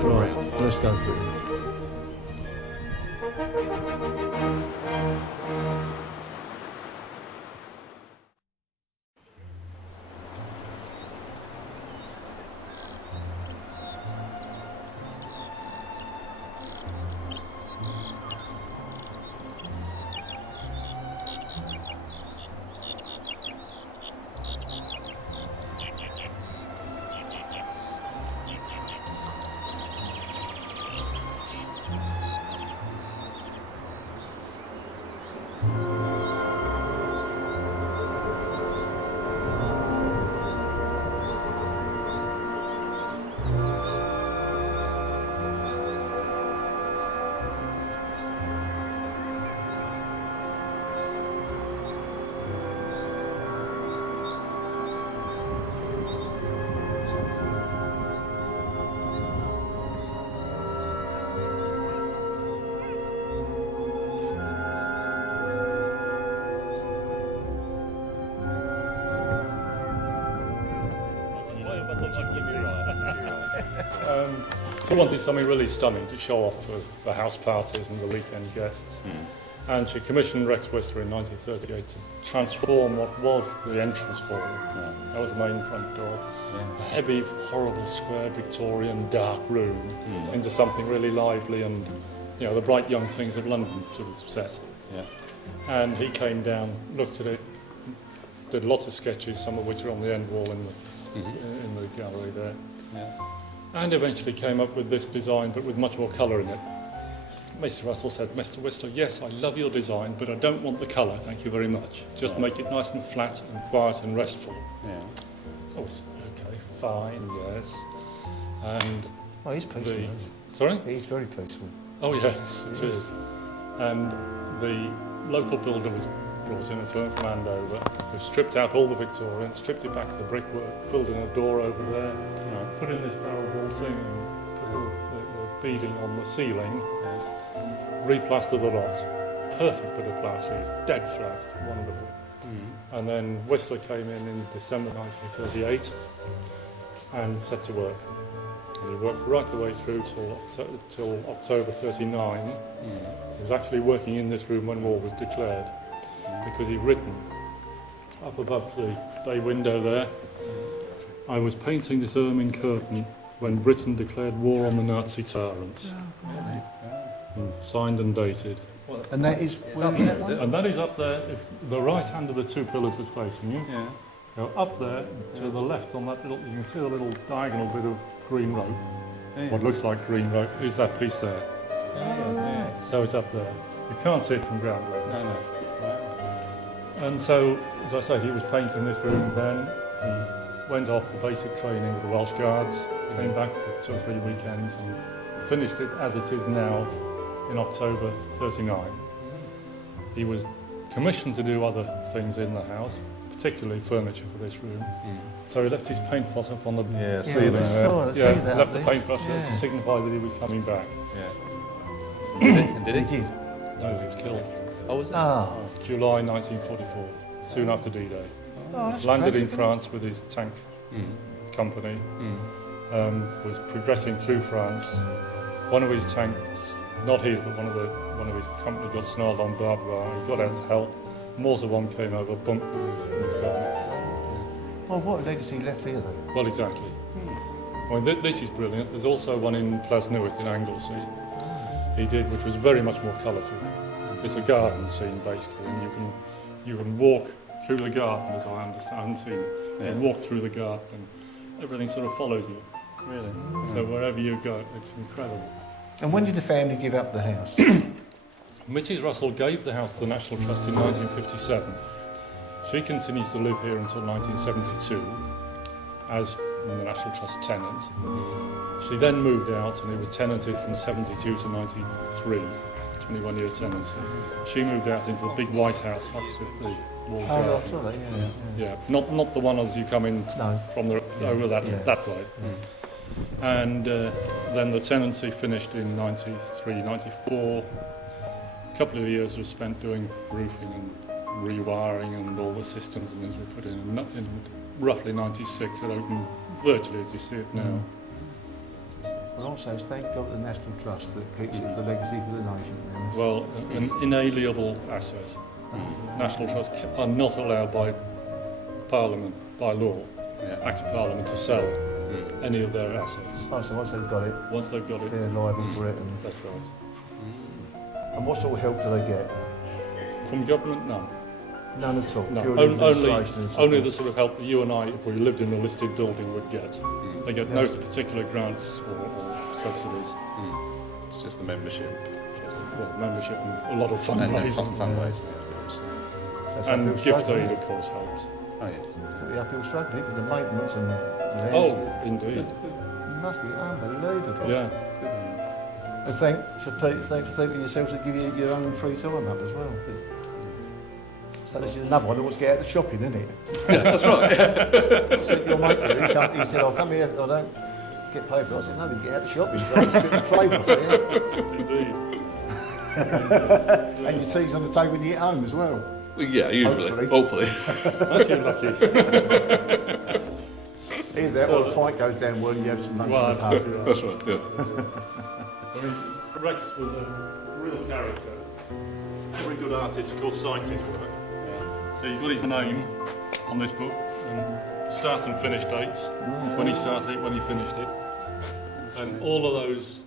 Right, let's go through. So I wanted something really stunning to show off for the house parties and the weekend guests. And she commissioned Rex Whistler in 1938 to transform what was the entrance hall. That was the main front door. A heavy, horrible, square, Victorian, dark room into something really lively and, you know, the bright young things of London sort of set. And he came down, looked at it, did lots of sketches, some of which are on the end wall in the gallery there. Yeah. And eventually came up with this design, but with much more colour in it. Mrs. Russell said, "Mr. Whistler, yes, I love your design, but I don't want the colour, thank you very much. Just make it nice and flat and quiet and restful." Yeah. So I was, okay, fine, yes. And Oh, he's peaceful. isn't sorry? he? He's very peaceful. Oh yes, it is. And the local builder was brought in, a firm from Andover, who stripped out all the Victorian, stripped it back to the brickwork, filled in a door over there, put in this barrel vaulting, and put the beading on the ceiling, replastered the lot. Perfect bit of plaster, it's dead flat, wonderful. And then Whistler came in December 1938 and set to work. And he worked right the way through till October 39. He was actually working in this room when war was declared, because he'd written up above the bay window there, "I was painting this ermine curtain when Britain declared war on the Nazi tyrants." And signed and dated. And that is... And that is up there, if the right hand of the two pillars that's facing you. Yeah. Go up there to the left on that little, you can see the little diagonal bit of green rope. Yeah. What looks like green rope is that piece there. Yeah. So it's up there. You can't see it from ground level. No. And so, as I say, he was painting this room then. He went off for basic training with the Welsh Guards, came back for 2 or 3 weekends and finished it as it is now in October 39. He was commissioned to do other things in the house, particularly furniture for this room. So he left his paintbrush up on the ceiling I there. see that left up the there. paintbrush there to signify that he was coming back. Yeah. Did He it? did. No, he was killed. Oh, was it? Ah. July 1944, soon after D-Day. Oh, that's Landed tragic, in isn't France with his tank company. Was progressing through France. One of his tanks, not his, but one of his company got snarled on barbed wire. He got out to help. More than one came over, bumped, and was gone. Well, what a legacy he left here, though. Well, exactly. Well, this is brilliant. There's also one in Plasnewydd in Anglesey. He did, which was very much more colourful. It's a garden scene basically, and you can walk through the garden, as I understand. You can walk through the garden, and everything sort of follows you. Really? So wherever you go, it's incredible. And when did the family give up the house? Mrs. Russell gave the house to the National Trust in 1957. She continued to live here until 1972 as the National Trust tenant. She then moved out and it was tenanted from 72 to 93, 21-year tenancy. She moved out into the big white house opposite the walled garden. I saw that, yeah. Not the one as you come in from the over that way. And then the tenancy finished in 93, 94. A couple of years was spent doing roofing and rewiring and all the systems and things were put in. And in roughly 96 it opened virtually as you see it now. But also, it's thank God the National Trust that keeps it for the legacy for the nation. Well, an inalienable asset. National Trusts are not allowed by Parliament, by law, Act of Parliament, to sell any of their assets. Oh, so once they've got it, they're liable for it. And, that's right. and what sort of help do they get? From government, none. None at all? No, Purely administration and only the sort of help that you and I, if we lived in a listed building, would get. They get no particular grants or subsidies. It's just the membership. Membership and a lot of fundraising. Fundraising. And gift aid, of course, helps. Oh, yes. It's got the uphill struggle because the maintenance and the Oh, indeed. It must be unbelievable. Yeah. And thanks for people yourselves that give you your own free time up as well. So this is another one that wants to get out of shopping, isn't it? Yeah, that's right. Just like your mate there, he said, I'll come here, I don't get paid for it. I said, no, we can get out of shopping, so I'll get the table for you. Indeed. And your tea's on the table when you get home as well. Yeah, usually. Hopefully. Aren't you lucky? Either that or the pint goes down well and you have some lunch in the pub. That's right, yeah. I mean, Rex was a real character. Very good artist, of course, signs his work. So you've got his name on this book, and start and finish dates, when he started it, when he finished it. And all of those